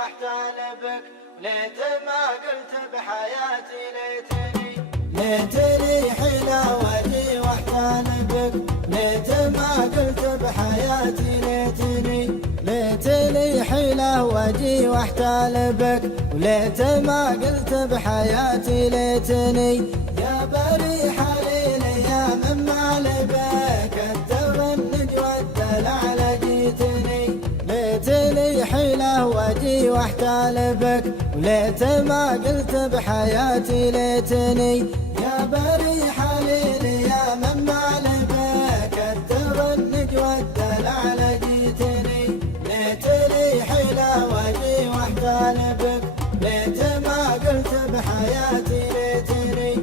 واحتال بك، ليت ما قلت بحياتي ليتني. ليتني حين وجهي واحتال بك، ليت ما قلت بحياتي ليتني. ليتني حين وجهي واحتال بك، وليت ما قلت بحياتي ليتني. يا بريح للايام ما لبك التغنج والدلع لجيتني. ليتني حين وجهي واحتال بك، وليت ما قلت بحياتي ليتني. يا بريح للايام ما لبك التغنج والدلع لجيتني. ليتني حين وجهي واحتال بك، ليت ما قلت بحياتي ليتني.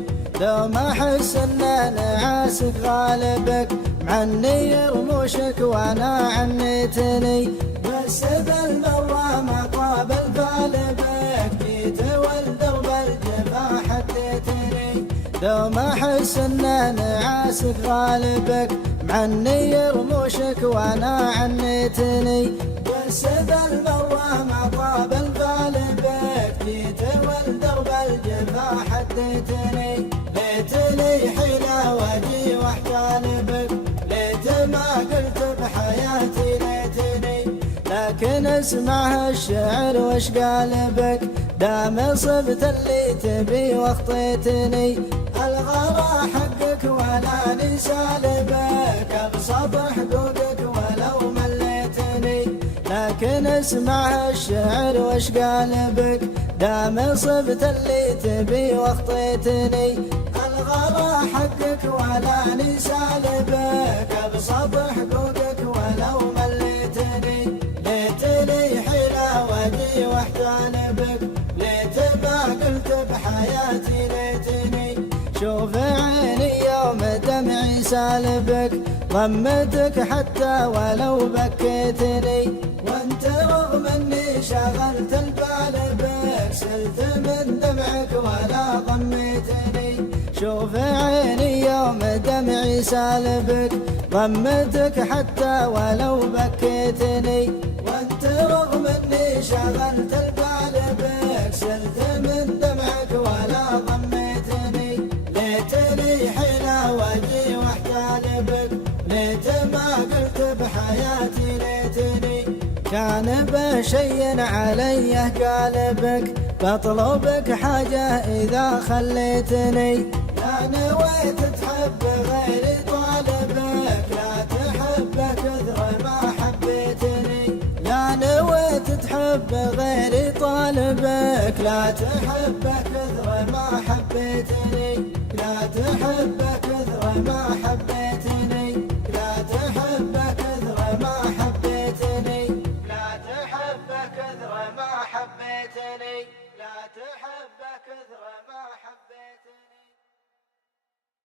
لو ما احس ان انا عاشق غالبك، معني يرموشك وانا عنيتني. بس بالمرة ما قابل غالبك، جيت والدرب الجفا حديتني. لو ما احس ان انا عاشق غالبك، معني يرموشك وانا عنيتني. بس بالمرة ما قابل غالبك، جيت والدرب الجفا حديتني. ليتني حين وجهي واحتال بك، ليت ما قلت بحياتي ليتني. لكن اسمع الشعر وش قالبك، دام صبت اللي تبي واخطيتني. الغلا حقك ولا نسالبك، ابسط حقوقك ولو مليتني. لكن اسمع الشعر وش قالبك، دام صبت اللي تبي واخطيتني. الغلا حقك ولا نسالبك، ابسط حقوقك ولو مليتني. ليتني حين وجهي واحتال بك، ليت ما قلت بحياتي ليتني. شوف عيني يوم دمعي سالبك، ضمتك حتى ولو بكيتني. وانت رغم اني شغلت البال بك، سلت من دمعك ولا ضميتني. شوف عيني يوم دمعي سالبك، ضمتك حتى ولو بكيتني. وانت رغم اني شغلت البال بك، سلت من دمعك ولا ضميتني. ليتني حين وجهي واحتال بك، ليت ما قلت بحياتي ليتني. كان بشي علي قالبك، بطلبك حاجة إذا خليتني. لا نويت تحب غيري طالبك، لا تحب كثر ما حبيتني. لا نويت تحب غيري طالبك، لا تحب كثر ما حبيتني. لا تحب كثر ما حبيتني. لا تحب كثر ما حبيتني. لا تحب كثر ما حبيتني. لا تحب كثر ما